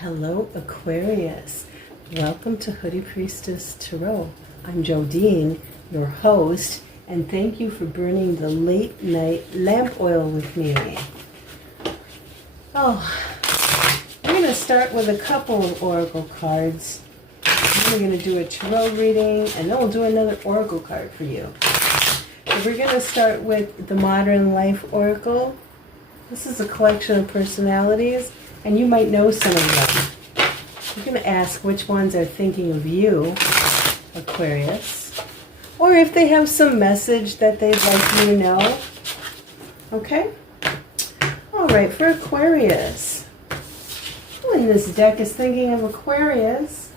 Hello, Aquarius. Welcome to Hoodie Priestess Tarot. I'm Jodine, your host, and thank you for burning the late night lamp oil with me. Oh, we're going to start with a couple of oracle cards. Then we're going to do a tarot reading, and then we'll do another oracle card for you. So we're going to start with the Modern Life Oracle. This is a collection of personalities, and you might know some of them. You're going to ask which ones are thinking of you, Aquarius, or if they have some message that they'd like you to know. Okay? All right, for Aquarius. Who in this deck is thinking of Aquarius?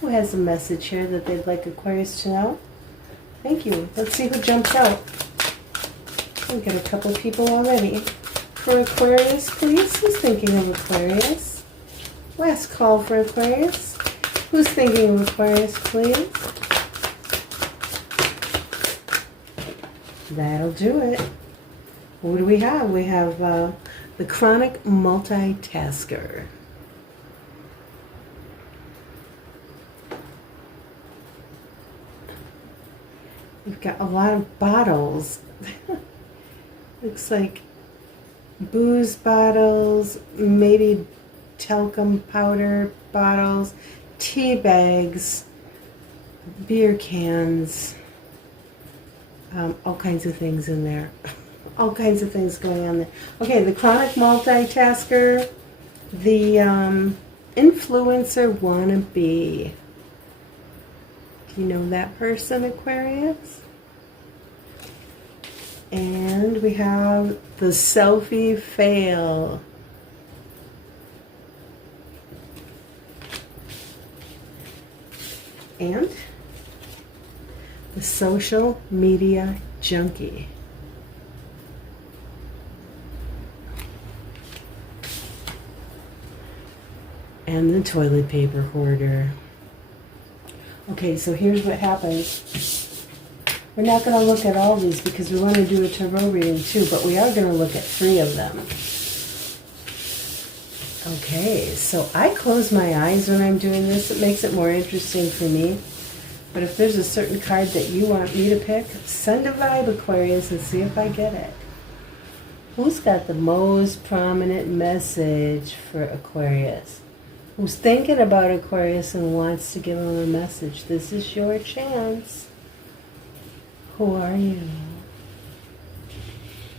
Who has a message here that they'd like Aquarius to know? Thank you. Let's see who jumps out. We've got a couple people already. For Aquarius, please. Who's thinking of Aquarius? Last call for Aquarius. Who's thinking of Aquarius, please? That'll do it. What do we have? We have the chronic multitasker. We've got a lot of bottles. Looks like booze bottles, maybe talcum powder bottles, tea bags, beer cans, all kinds of things in there. All kinds of things going on there. Okay, the chronic multitasker, the influencer wannabe. Do you know that person, Aquarius? And we have the selfie fail. And the social media junkie. And the toilet paper hoarder. Okay, so here's what happens. We're not going to look at all these because we want to do a tarot reading too, but we are going to look at 3 of them. Okay, so I close my eyes when I'm doing this. It makes it more interesting for me. But if there's a certain card that you want me to pick, send a vibe, Aquarius, and see if I get it. Who's got the most prominent message for Aquarius? Who's thinking about Aquarius and wants to give him a message? This is your chance. Who are you?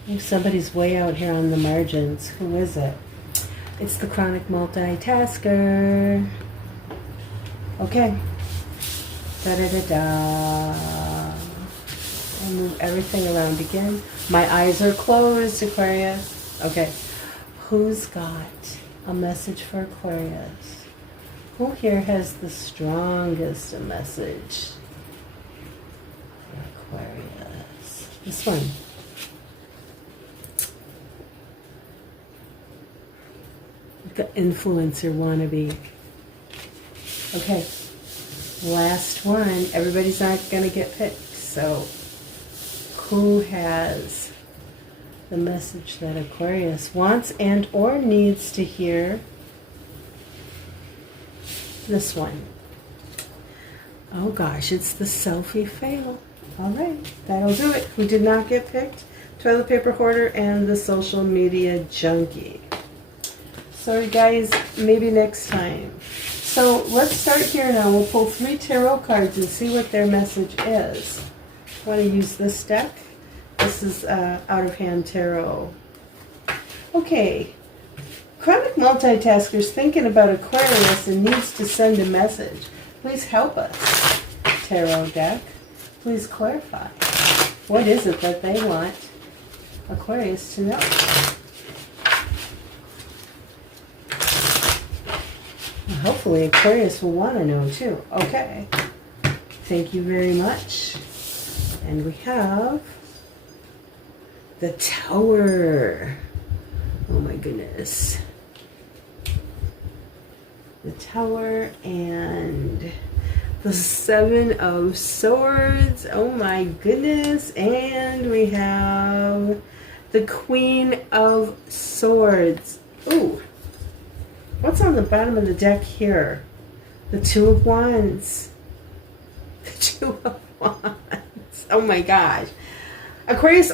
Oh, somebody's way out here on the margins. Who is it? It's the chronic multitasker. Okay. Da-da-da-da. I'll move everything around again. My eyes are closed, Aquarius. Okay. Who's got a message for Aquarius? Who here has the strongest message? Aquarius. This one. The influencer wannabe. Okay. Last one. Everybody's not going to get picked. So, who has the message that Aquarius wants and or needs to hear? This one. Oh gosh, it's the selfie fail. All right, that'll do it. Who did not get picked? Toilet paper hoarder and the social media junkie. Sorry guys, maybe next time. So let's start here now. We'll pull 3 tarot cards and see what their message is. I want to use this deck. This is out of hand tarot. Okay, chronic multitasker's thinking about Aquarius and needs to send a message. Please help us, tarot deck. Please clarify. What is it that they want Aquarius to know? Well, hopefully Aquarius will want to know too. Okay. Thank you very much. And we have the Tower. Oh my goodness. The Tower and the 7 of Swords. Oh my goodness. And we have the Queen of Swords. Ooh. What's on the bottom of the deck here? The Two of Wands. The Two of Wands. Oh my gosh. Aquarius,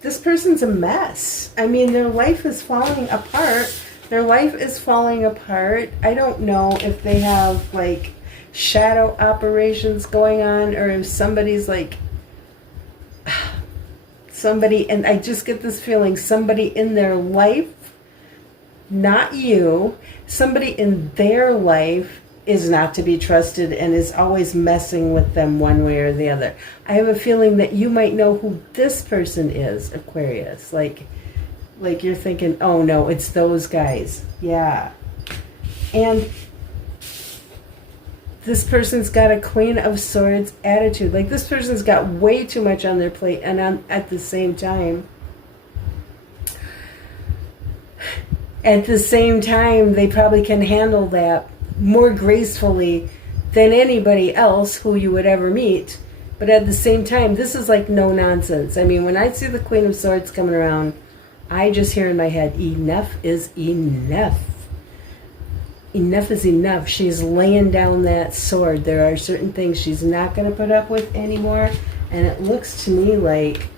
this person's a mess. I mean, their life is falling apart. Their life is falling apart. I don't know if they have, like, shadow operations going on, or if somebody's, like, and I just get this feeling, somebody in their life, not you, somebody in their life is not to be trusted and is always messing with them one way or the other. I have a feeling that you might know who this person is, Aquarius. Like you're thinking, oh no, it's those guys. Yeah. And this person's got a Queen of Swords attitude. Like, this person's got way too much on their plate, and at the same time, they probably can handle that more gracefully than anybody else who you would ever meet. But at the same time, this is like no nonsense. I mean, when I see the Queen of Swords coming around, I just hear in my head, enough is enough. Enough is enough. She's laying down that sword. There are certain things she's not going to put up with anymore. And it looks to me like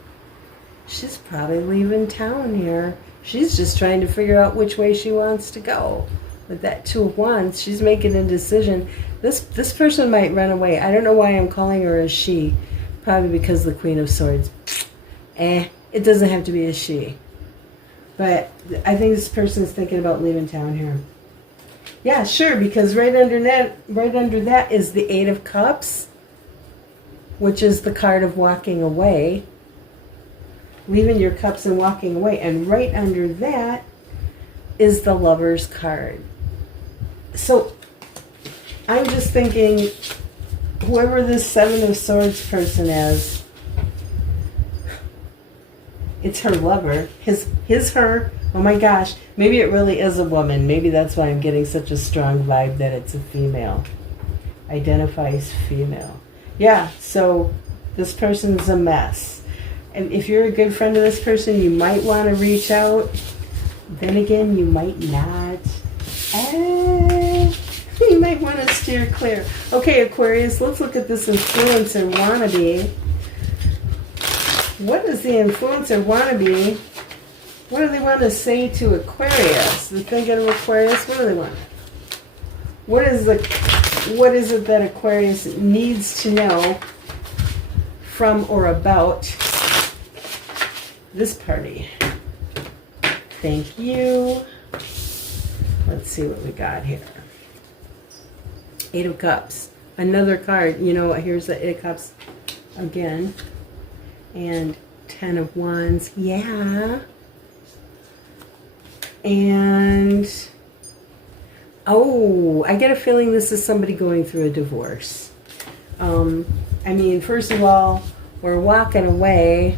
she's probably leaving town here. She's just trying to figure out which way she wants to go. With that Two of Wands, she's making a decision. This person might run away. I don't know why I'm calling her a she. Probably because the Queen of Swords. It doesn't have to be a she. But I think this person's thinking about leaving town here. Yeah, sure, because right under that is the Eight of Cups, which is the card of walking away. Leaving your cups and walking away. And right under that is the Lover's card. So I'm just thinking, whoever this Seven of Swords person is, it's her lover. Her. Oh my gosh. Maybe it really is a woman. Maybe that's why I'm getting such a strong vibe that it's a female. Identifies female. Yeah, so this person's a mess. And if you're a good friend of this person, you might want to reach out. Then again, you might not. You might want to steer clear. Okay, Aquarius, let's look at this influencer wannabe. What is the influencer wannabe? What do they want to say to Aquarius? The thinking of Aquarius, what do they want? What is it that Aquarius needs to know from or about this party? Thank you. Let's see what we got here. Eight of Cups. Another card. You know, here's the Eight of Cups again. And Ten of Wands. Yeah. And, oh, I get a feeling this is somebody going through a divorce. I mean, first of all, we're walking away.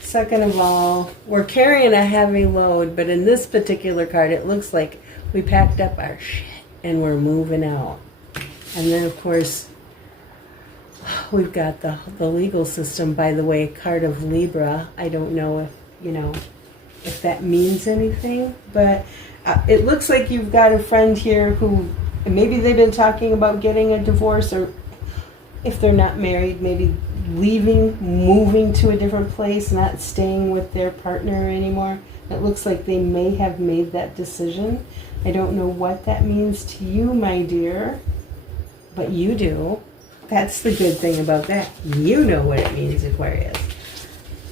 Second of all, we're carrying a heavy load, but in this particular card, it looks like we packed up our shit and we're moving out. And then, of course, we've got the legal system, by the way, card of Libra. I don't know if that means anything, but it looks like you've got a friend here who maybe they've been talking about getting a divorce, or if they're not married, maybe moving to a different place, not staying with their partner anymore. It looks like they may have made that decision. I don't know what that means to you, my dear, but you do. That's the good thing about that. You know what it means, Aquarius.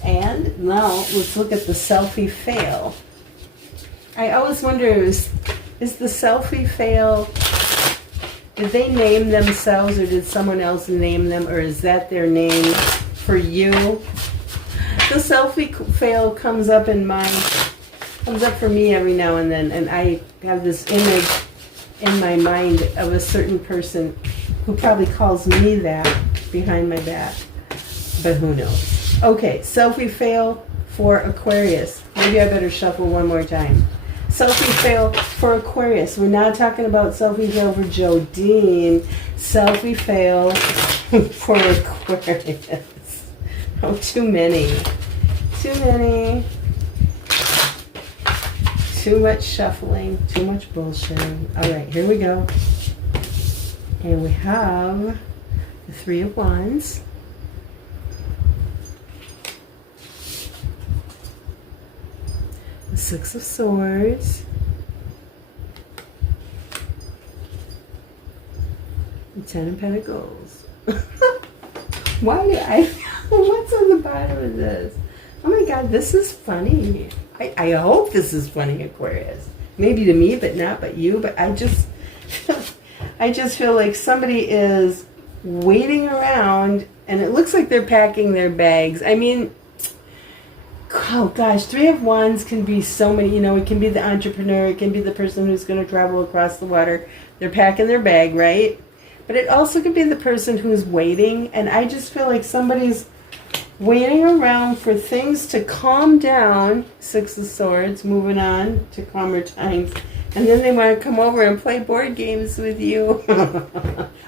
And now let's look at the selfie fail. I always wonder, is the selfie fail, did they name themselves or did someone else name them, or is that their name for you? The selfie fail comes up for me every now and then, and I have this image in my mind of a certain person who probably calls me that behind my back, but who knows? Okay, selfie fail for Aquarius. Maybe I better shuffle one more time. Selfie fail for Aquarius. We're not talking about selfie fail for Jodine. Selfie fail for Aquarius. Oh, too many. Too many. too much shuffling, too much bullshitting. All right, here we go. And we have the Three of Wands. The Six of Swords. The Ten of Pentacles. Why do I... What's on the bottom of this? Oh my God, this is funny. I hope this is funny, Aquarius. Maybe to me, but not but you. But I just feel like somebody is waiting around, and it looks like they're packing their bags. I mean, oh gosh, Three of Wands can be so many. You know, it can be the entrepreneur. It can be the person who's going to travel across the water. They're packing their bag, right? But it also could be the person who's waiting. And I just feel like somebody's waiting around for things to calm down. Six of Swords, moving on to calmer times. And then they want to come over and play board games with you.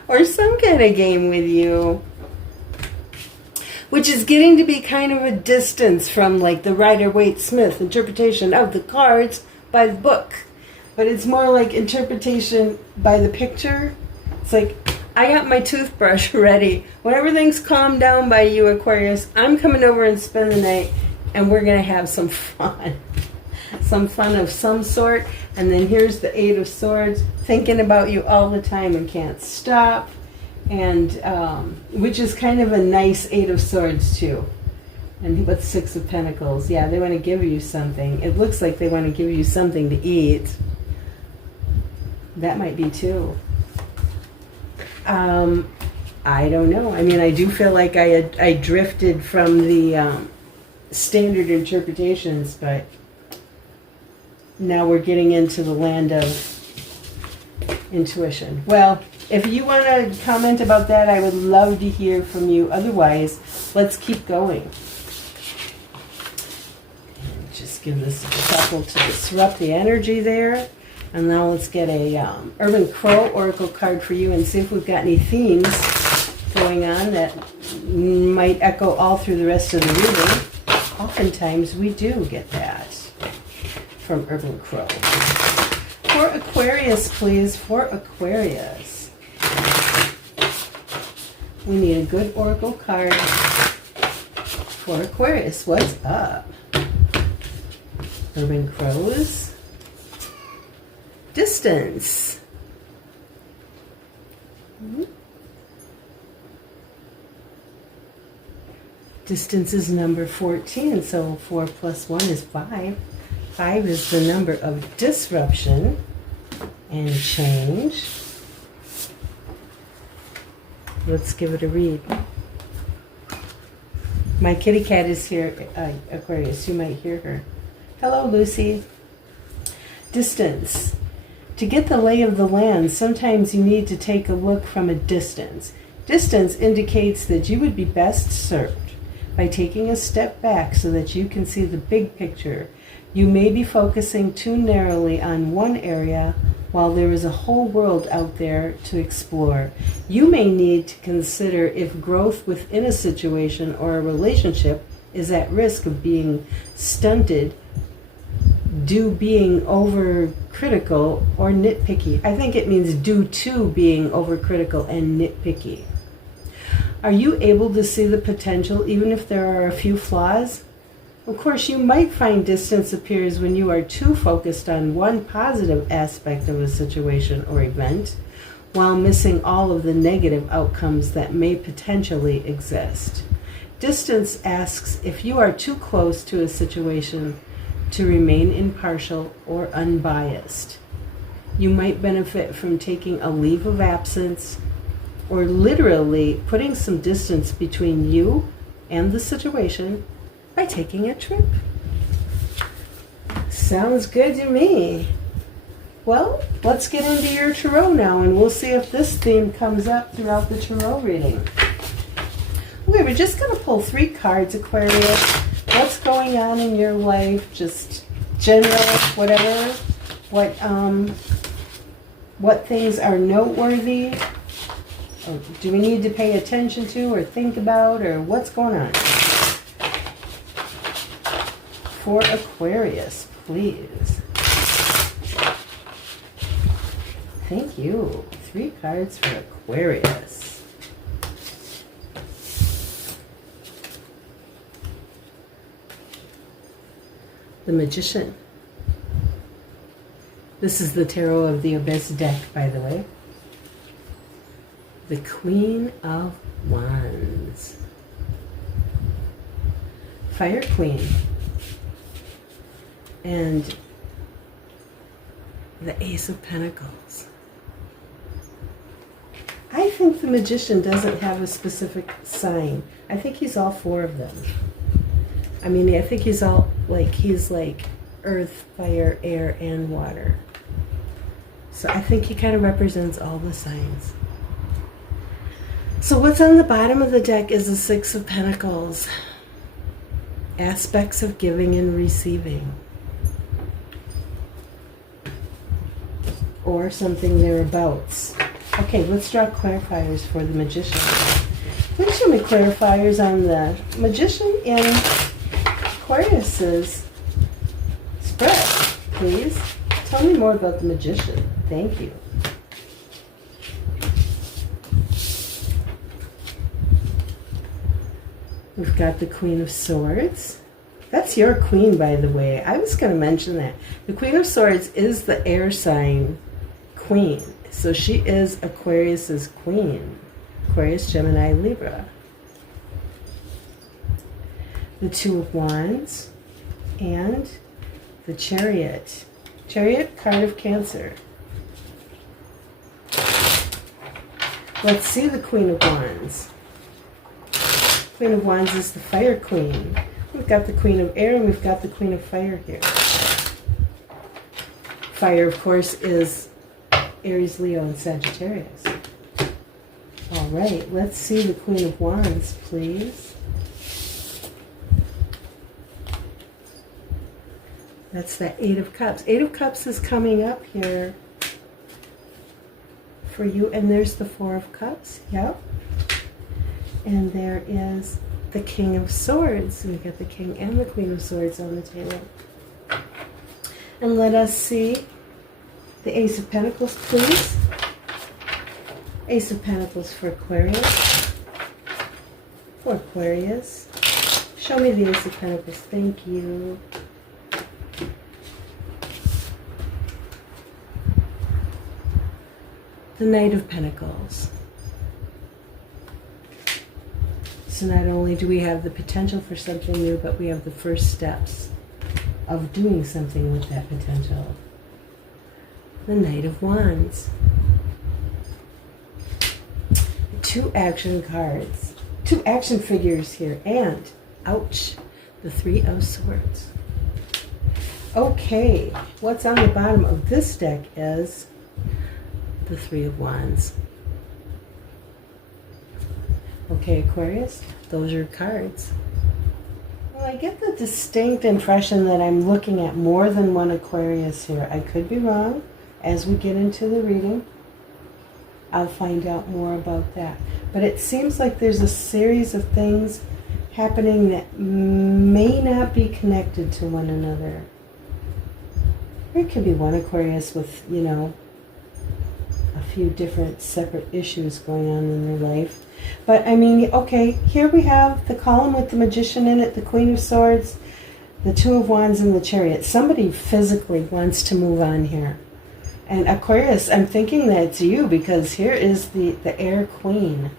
Or some kind of game with you. Which is getting to be kind of a distance from like the Rider-Waite-Smith interpretation of the cards by the book. But it's more like interpretation by the picture. It's like, I got my toothbrush ready. When everything's calmed down by you, Aquarius, I'm coming over and spend the night, and we're going to have some fun. Some fun of some sort. And then here's the Eight of Swords, thinking about you all the time and can't stop. And which is kind of a nice Eight of Swords, too. And with Six of Pentacles, yeah, they want to give you something. It looks like they want to give you something to eat. That might be, too. I don't know. I mean, I do feel like I drifted from the standard interpretations, but now we're getting into the land of intuition. Well, if you want to comment about that, I would love to hear from you. Otherwise, let's keep going. And just give this a shuffle to disrupt the energy there. And now let's get a Urban Crow Oracle card for you and see if we've got any themes going on that might echo all through the rest of the reading. Oftentimes we do get that from Urban Crow. For Aquarius, please. For Aquarius. We need a good Oracle card for Aquarius. What's up? Urban Crows. Distance. Distance is number 14, so 4 plus 1 is 5. 5 is the number of disruption and change. Let's give it a read. My kitty cat is here, Aquarius. You might hear her. Hello, Lucy. Distance. To get the lay of the land, sometimes you need to take a look from a distance. Distance indicates that you would be best served by taking a step back so that you can see the big picture. You may be focusing too narrowly on one area while there is a whole world out there to explore. You may need to consider if growth within a situation or a relationship is at risk of being stunted due being overcritical or nitpicky. I think it means due to being overcritical and nitpicky. Are you able to see the potential even if there are a few flaws? Of course, you might find distance appears when you are too focused on one positive aspect of a situation or event, while missing all of the negative outcomes that may potentially exist. Distance asks if you are too close to a situation to remain impartial or unbiased. You might benefit from taking a leave of absence or literally putting some distance between you and the situation by taking a trip. Sounds good to me. Well, let's get into your tarot now, and we'll see if this theme comes up throughout the tarot reading. Okay, we're just going to pull 3 cards, Aquarius. What's going on in your life? Just general, whatever. What things are noteworthy? Or do we need to pay attention to or think about, or what's going on? For Aquarius, please. Thank you. 3 cards for Aquarius. The Magician. This is the Tarot of the Abyss deck, by the way. The Queen of Wands. Fire Queen. And the Ace of Pentacles. I think the Magician doesn't have a specific sign. I think he's all 4 of them. I mean, I think he's like earth, fire, air, and water. So I think he kind of represents all the signs. So what's on the bottom of the deck is the 6 of Pentacles. Aspects of giving and receiving. Or something thereabouts. Okay, let's draw clarifiers for the Magician. Please show me clarifiers on the Magician in Aquarius's spread, please. Tell me more about the Magician. Thank you. We've got the Queen of Swords. That's your queen, by the way. I was going to mention that. The Queen of Swords is the air sign queen. So she is Aquarius's queen. Aquarius, Gemini, Libra. The 2 of Wands and the Chariot. Chariot, card of Cancer. Let's see the Queen of Wands. Queen of Wands is the Fire Queen. We've got the Queen of Air and we've got the Queen of Fire here. Fire, of course, is Aries, Leo, and Sagittarius. All right, let's see the Queen of Wands, please. That's the 8 of Cups. 8 of Cups is coming up here for you. And there's the 4 of Cups. Yep. And there is the King of Swords. And we've got the King and the Queen of Swords on the table. And let us see the Ace of Pentacles, please. Ace of Pentacles for Aquarius. For Aquarius. Show me the Ace of Pentacles. Thank you. The Knight of Pentacles. So not only do we have the potential for something new, but we have the first steps of doing something with that potential. The Knight of Wands. 2 action cards. 2 action figures here. And, ouch, the 3 of Swords. Okay, what's on the bottom of this deck is the 3 of Wands. Okay, Aquarius, those are cards. Well, I get the distinct impression that I'm looking at more than one Aquarius here. I could be wrong. As we get into the reading, I'll find out more about that. But it seems like there's a series of things happening that may not be connected to one another. There could be one Aquarius with, you know, a few different separate issues going on in their life. But I mean, okay, here we have the column with the Magician in it, the Queen of Swords, the 2 of Wands, and the Chariot. Somebody physically wants to move on here. And Aquarius, I'm thinking that it's you, because here is the Air Queen.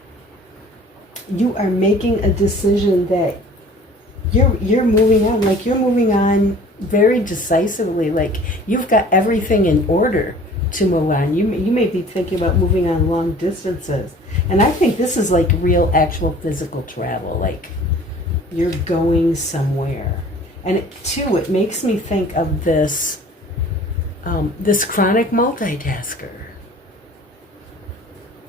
You are making a decision that you're moving on. Like, you're moving on very decisively. Like, you've got everything in order to move on. You may be thinking about moving on long distances. And I think this is like real, actual physical travel. Like, you're going somewhere. And it makes me think of this this chronic multitasker.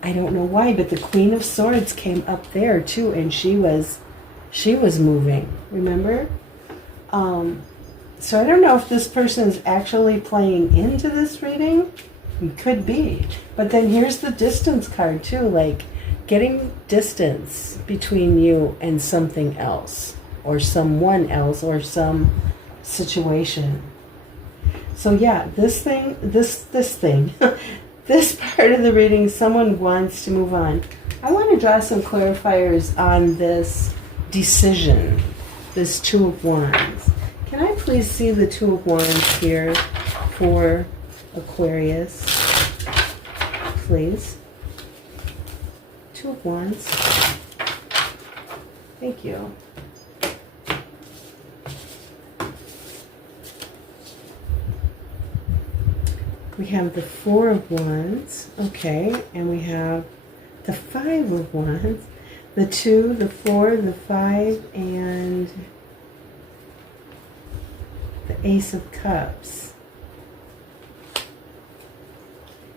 I don't know why, but the Queen of Swords came up there too, and she was moving. Remember? So I don't know if this person is actually playing into this reading. It could be. But then here's the distance card too, like getting distance between you and something else, or someone else, or some situation. So yeah, this this part of the reading, someone wants to move on. I want to draw some clarifiers on this decision, this Two of Wands. Can I please see the Two of Wands here for Aquarius? Please. Two of Wands. Thank you. We have the Four of Wands, okay, and we have the Five of Wands, the 2, the 4, the 5, and the Ace of Cups.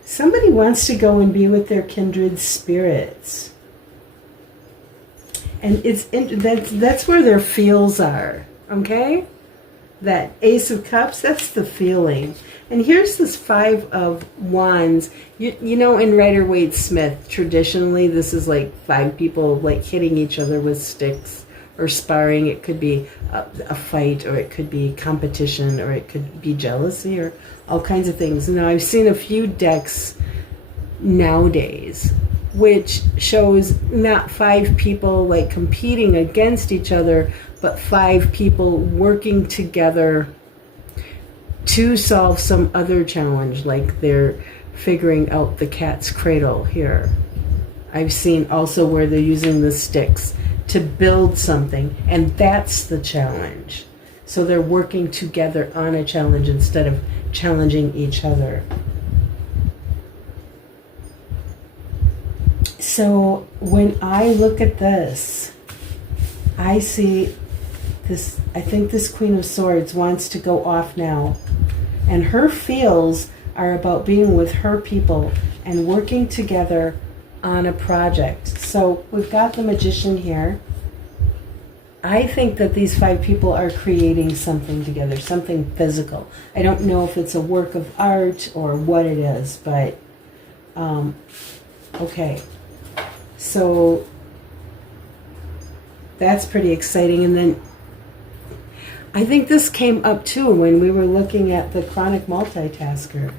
Somebody wants to go and be with their kindred spirits. And that's where their feels are, okay? That Ace of Cups, that's the feeling. And here's this Five of Wands. You know, in Rider-Waite-Smith, traditionally, this is like 5 people like hitting each other with sticks or sparring. It could be a fight, or it could be competition, or it could be jealousy, or all kinds of things. Now, I've seen a few decks nowadays which shows not 5 people like competing against each other, but 5 people working together to solve some other challenge, like they're figuring out the cat's cradle here. I've seen also where they're using the sticks to build something, and that's the challenge. So they're working together on a challenge instead of challenging each other. So when I look at this, I see this, I think this Queen of Swords wants to go off now. And her feels are about being with her people and working together on a project. So we've got the Magician here. I think that these 5 people are creating something together, something physical. I don't know if it's a work of art or what it is, but okay. So that's pretty exciting. And then I think this came up too when we were looking at the chronic multitasker.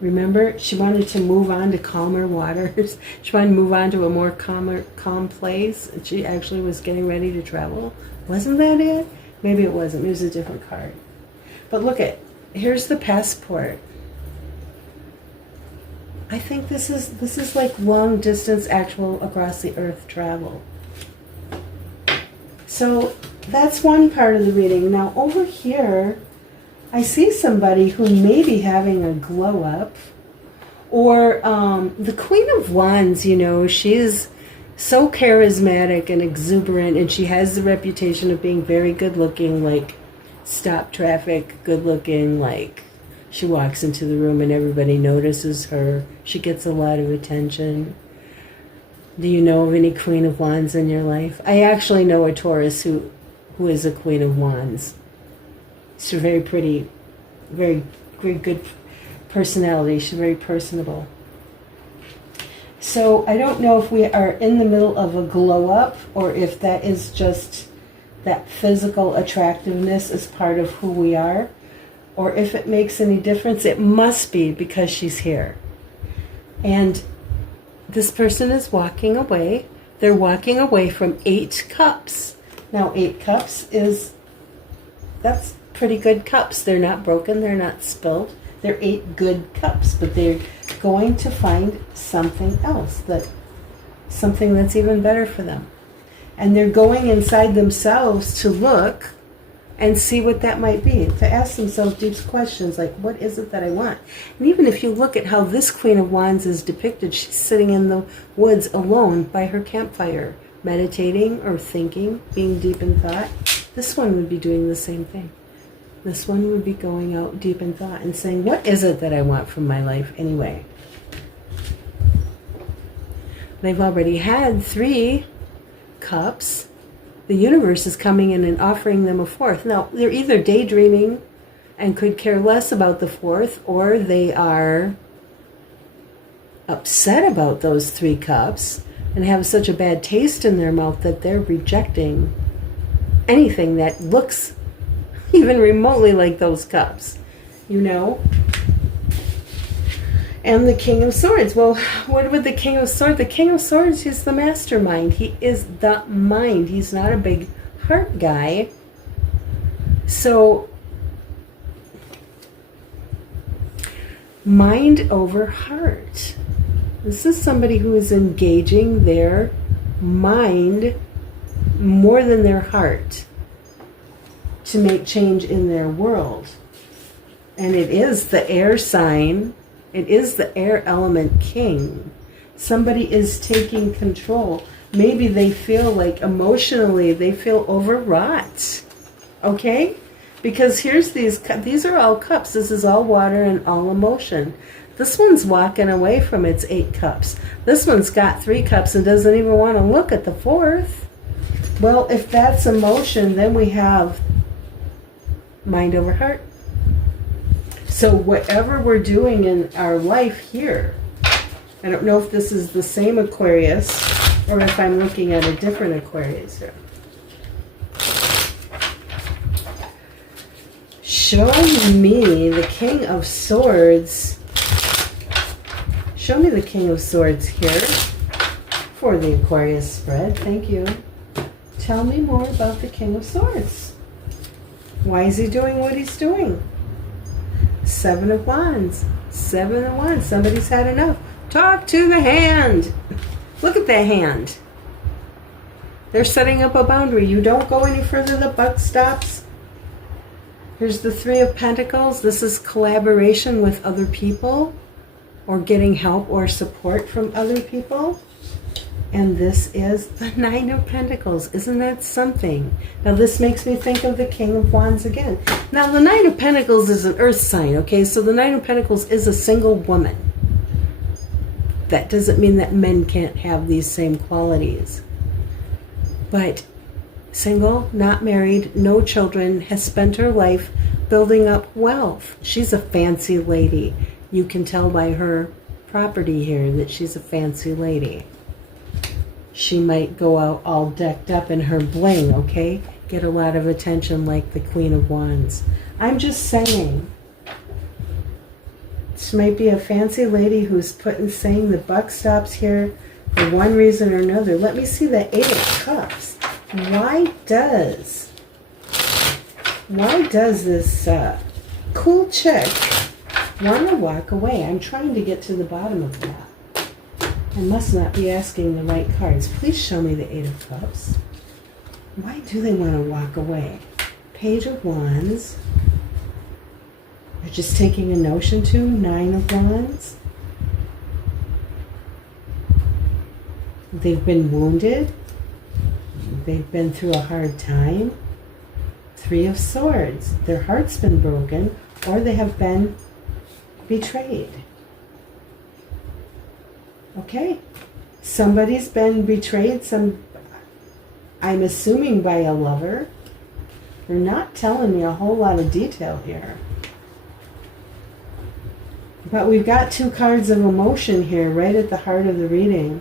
Remember, she wanted to move on to calmer waters. She wanted to move on to a more calm place. And she actually was getting ready to travel. Wasn't that it? Maybe it wasn't. It was a different card. But look at, here's the passport. I think this is like long distance actual across the earth travel. So that's one part of the reading. Now over here, I see somebody who may be having a glow up, or the Queen of Wands, you know, she's so charismatic and exuberant, and she has the reputation of being very good looking, like stop traffic, good looking, like she walks into the room and everybody notices her. She gets a lot of attention. Do you know of any Queen of Wands in your life? I actually know a Taurus who is a Queen of Wands. She's very pretty, very good personality. She's very personable. So I don't know if we are in the middle of a glow up, or if that is just that physical attractiveness is part of who we are, or if it makes any difference. It must be, because she's here. And this person is walking away. They're walking away from 8 cups. Now 8 cups that's pretty good cups. They're not broken, they're not spilled. They're 8 good cups, but they're going to find something else, something that's even better for them. And they're going inside themselves to look and see what that might be, to ask themselves deep questions like, what is it that I want? And even if you look at how this Queen of Wands is depicted, she's sitting in the woods alone by her campfire, meditating or thinking, being deep in thought. This one would be doing the same thing. This one would be going out deep in thought and saying, what is it that I want from my life anyway? They've already had 3 cups. The universe is coming in and offering them a 4th. Now, they're either daydreaming and could care less about the 4th, or they are upset about those 3 cups and have such a bad taste in their mouth that they're rejecting anything that looks even remotely like those cups, you know? And the King of Swords. Well, what would the King of Swords? The King of Swords, he's the mastermind. He is the mind. He's not a big heart guy. So, mind over heart. This is somebody who is engaging their mind more than their heart to make change in their world. And it is the air sign. It is the air element king. Somebody is taking control. Maybe they feel like emotionally they feel overwrought. Okay? Because here's these are all cups. This is all water and all emotion. This one's walking away from its 8 cups. This one's got 3 cups and doesn't even want to look at the 4th. Well, if that's emotion, then we have mind over heart. So whatever we're doing in our life here, I don't know if this is the same Aquarius or if I'm looking at a different Aquarius here. Show me the King of Swords. Show me the King of Swords here for the Aquarius spread. Thank you. Tell me more about the King of Swords. Why is he doing what he's doing? 7 of Wands. 7 of Wands. Somebody's had enough. Talk to the hand. Look at that hand. They're setting up a boundary. You don't go any further. The buck stops. Here's the 3 of Pentacles. This is collaboration with other people or getting help or support from other people. And this is the 9 of Pentacles. Isn't that something? Now this makes me think of the King of Wands again. Now the 9 of Pentacles is an earth sign, okay? So the 9 of Pentacles is a single woman. That doesn't mean that men can't have these same qualities. But single, not married, no children, has spent her life building up wealth. She's a fancy lady. You can tell by her property here that she's a fancy lady. She might go out all decked up in her bling, okay? Get a lot of attention like the Queen of Wands. I'm just saying. This might be a fancy lady who's saying the buck stops here for one reason or another. Let me see the 8 of Cups. Why does this cool chick want to walk away? I'm trying to get to the bottom of that. I must not be asking the right cards. Please show me the 8 of Cups. Why do they want to walk away? Page of Wands. They're just taking a notion to 9 of Wands. They've been wounded. They've been through a hard time. 3 of Swords. Their heart's been broken or they have been betrayed. Okay, somebody's been betrayed, I'm assuming by a lover. They're not telling me a whole lot of detail here. But we've got 2 cards of emotion here, right at the heart of the reading.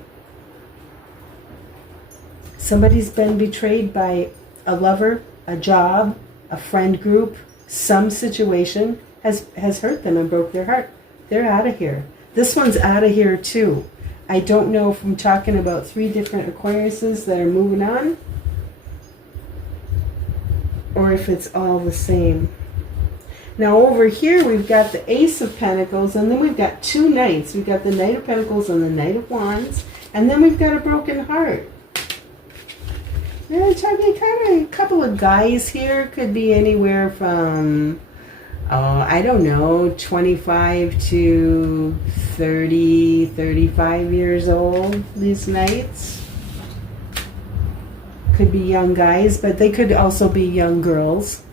Somebody's been betrayed by a lover, a job, a friend group, some situation has hurt them and broke their heart. They're out of here. This one's out of here too. I don't know if I'm talking about 3 different Aquariuses that are moving on or if it's all the same. Now over here we've got the Ace of Pentacles and then we've got 2 Knights. We've got the Knight of Pentacles and the Knight of Wands and then we've got a broken heart. They're talking kind of a couple of guys here. Could be anywhere from I don't know, 25 to 30, 35 years old, these Knights. Could be young guys, but they could also be young girls.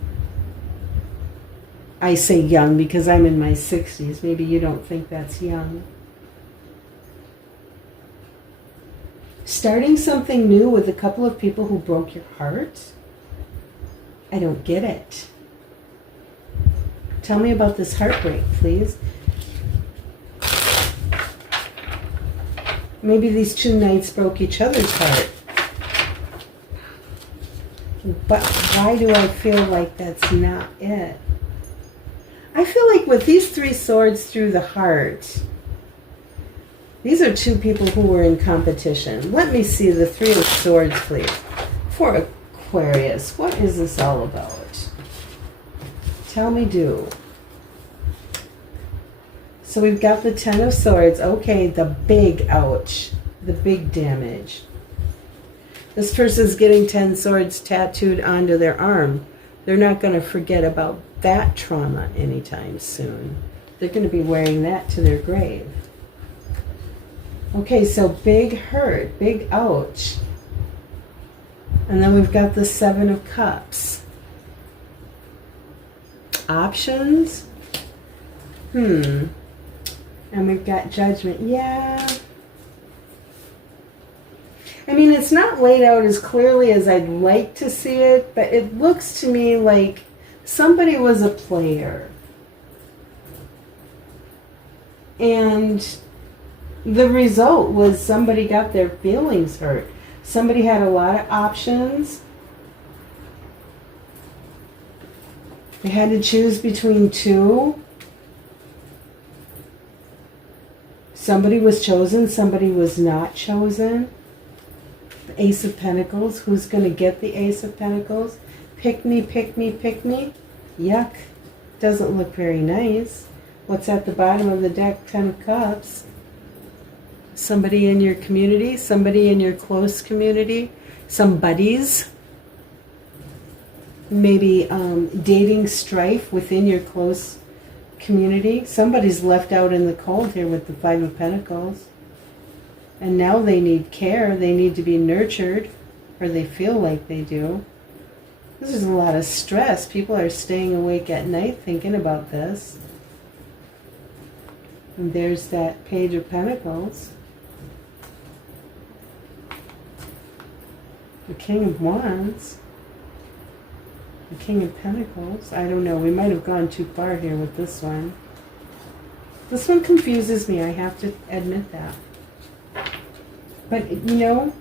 I say young because I'm in my 60s. Maybe you don't think that's young. Starting something new with a couple of people who broke your heart? I don't get it. Tell me about this heartbreak, please. Maybe these 2 Knights broke each other's heart. But why do I feel like that's not it? I feel like with these 3 swords through the heart, These are two people who were in competition. Let me see the Three of Swords, please. For Aquarius, what is this all about? Tell me, do. So we've got the Ten of Swords. Okay, the big ouch. The big damage. This person's getting 10 swords tattooed onto their arm. They're not going to forget about that trauma anytime soon. They're going to be wearing that to their grave. Okay, so big hurt, big ouch. And then we've got the Seven of Cups. Options? And we've got Judgment. Yeah. I mean, it's not laid out as clearly as I'd like to see it, but it looks to me like somebody was a player. And the result was somebody got their feelings hurt. Somebody had a lot of options. They had to choose between two. Somebody was chosen, somebody was not chosen. The Ace of Pentacles. Who's going to get the Ace of Pentacles? Pick me, pick me, pick me. Yuck. Doesn't look very nice. What's at the bottom of the deck? Ten of Cups. Somebody in your community, somebody in your close community, some buddies, maybe dating strife within your close community. Somebody's left out in the cold here with the Five of Pentacles. And now they need care, they need to be nurtured, or they feel like they do. This is a lot of stress. People are staying awake at night thinking about this. And there's that Page of Pentacles. The King of Wands. The King of Pentacles. I don't know. We might have gone too far here with this one. This one confuses me. I have to admit that. But, you know,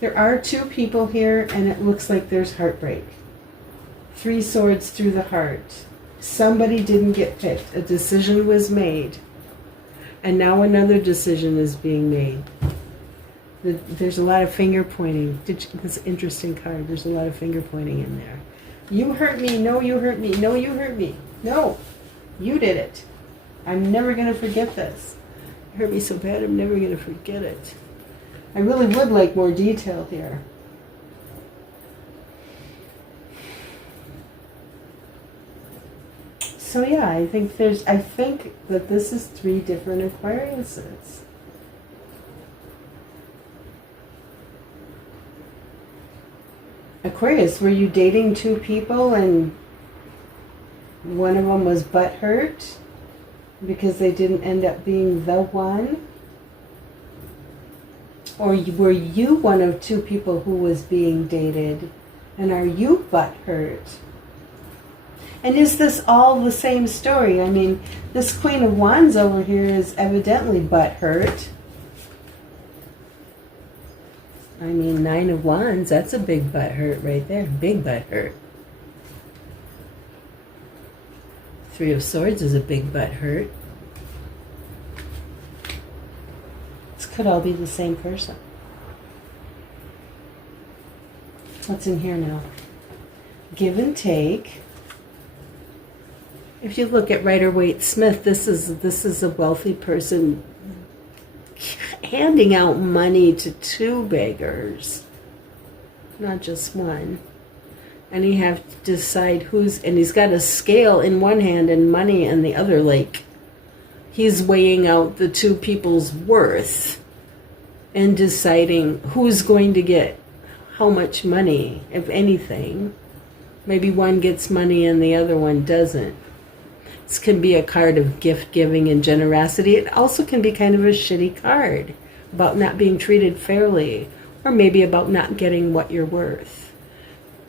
there are two people here, and it looks like there's heartbreak. Three swords through the heart. Somebody didn't get picked. A decision was made. And now another decision is being made. There's a lot of finger pointing. This interesting card. There's a lot of finger pointing in there. You hurt me. No, you hurt me. No, you hurt me. No, you did it. I'm never going to forget this. You hurt me so bad, I'm never going to forget it. I really would like more detail here. So yeah, I think that this is three different Aquariuses. Aquarius, were you dating two people and one of them was butthurt because they didn't end up being the one? Or were you one of two people who was being dated and are you butthurt? And is this all the same story? I mean, this Queen of Wands over here is evidently butthurt. I mean, Nine of Wands, that's a big butthurt right there. Big butthurt. Three of Swords is a big butthurt. This could all be the same person. What's in here now? Give and take. If you look at Rider-Waite-Smith, this is a wealthy person handing out money to two beggars, not just one. And you have to decide and he's got a scale in one hand and money in the other. Like, he's weighing out the two people's worth and deciding who's going to get how much money, if anything. Maybe one gets money and the other one doesn't. This can be a card of gift giving and generosity. It also can be kind of a shitty card about not being treated fairly, or maybe about not getting what you're worth.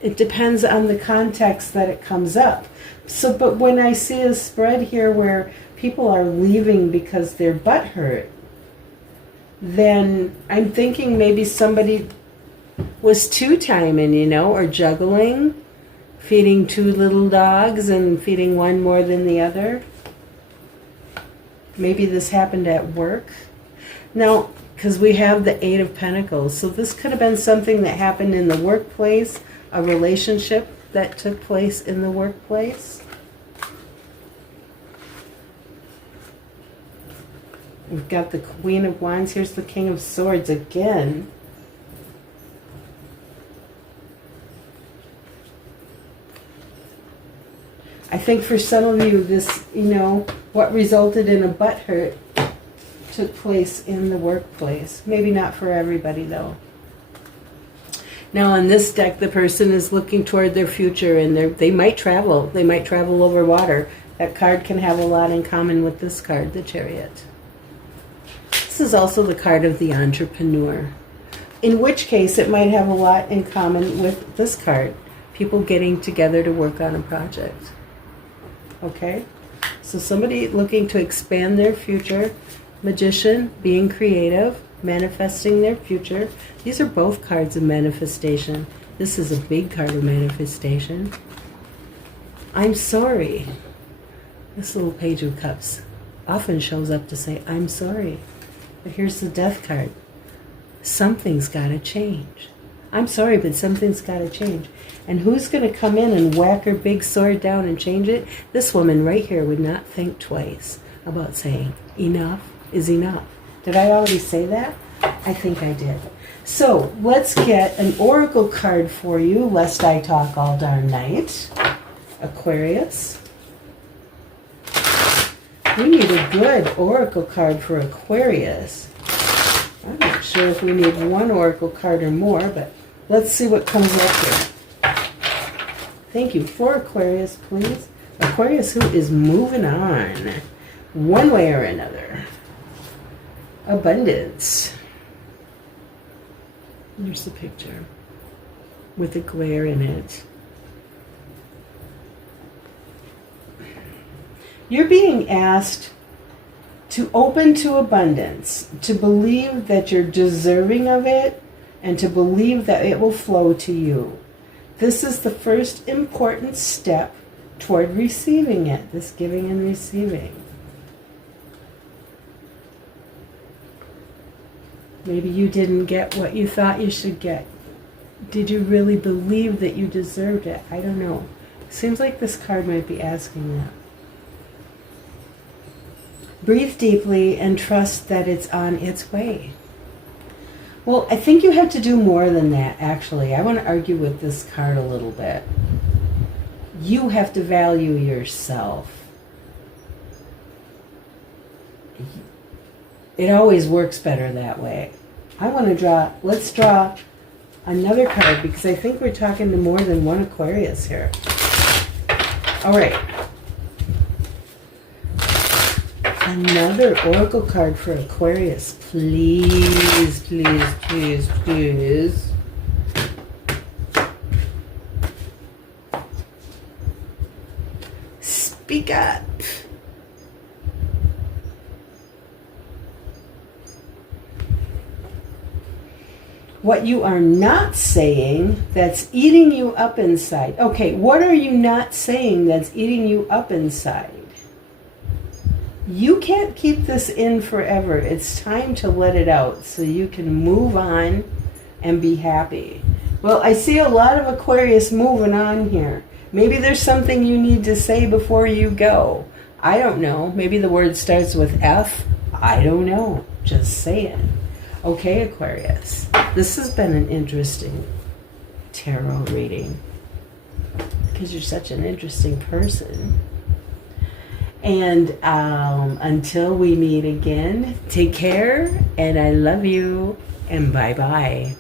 It depends on the context that it comes up. So, but when I see a spread here where people are leaving because they're butthurt, then I'm thinking maybe somebody was two-timing, you know, or juggling. Feeding two little dogs and feeding one more than the other. Maybe this happened at work. Now, because we have the Eight of Pentacles, so this could have been something that happened in the workplace, a relationship that took place in the workplace. We've got the Queen of Wands. Here's the King of Swords again. I think for some of you, this, what resulted in a butt hurt took place in the workplace. Maybe not for everybody, though. Now, on this deck, the person is looking toward their future, and they might travel. They might travel over water. That card can have a lot in common with this card, the Chariot. This is also the card of the entrepreneur, in which case it might have a lot in common with this card, people getting together to work on a project. Okay? So somebody looking to expand their future, magician, being creative, manifesting their future. These are both cards of manifestation. This is a big card of manifestation. I'm sorry. This little Page of Cups often shows up to say, I'm sorry. But here's the Death card. Something's got to change. I'm sorry, but something's got to change. And who's going to come in and whack her big sword down and change it? This woman right here would not think twice about saying, enough is enough. Did I already say that? I think I did. So let's get an oracle card for you, lest I talk all darn night. Aquarius. We need a good oracle card for Aquarius. I'm not sure if we need one oracle card or more, but let's see what comes up here. Thank you. For Aquarius, please. Aquarius who is moving on one way or another. Abundance. Here's the picture with a glare in it. You're being asked to open to abundance, to believe that you're deserving of it, and to believe that it will flow to you. This is the first important step toward receiving it, this giving and receiving. Maybe you didn't get what you thought you should get. Did you really believe that you deserved it? I don't know. Seems like this card might be asking that. Breathe deeply and trust that it's on its way. Well, I think you have to do more than that, actually. I want to argue with this card a little bit. You have to value yourself. It always works better that way. I want to let's draw another card, because I think we're talking to more than one Aquarius here. All right. Another oracle card for Aquarius. Please, please, please, please. Speak up. What you are not saying that's eating you up inside. Okay, what are you not saying that's eating you up inside? You can't keep this in forever. It's time to let it out so you can move on and be happy. Well, I see a lot of Aquarius moving on here. Maybe there's something you need to say before you go. I don't know. Maybe the word starts with F. I don't know. Just say it. Okay, Aquarius. This has been an interesting tarot reading because you're such an interesting person. And until we meet again, take care, and I love you, and bye-bye.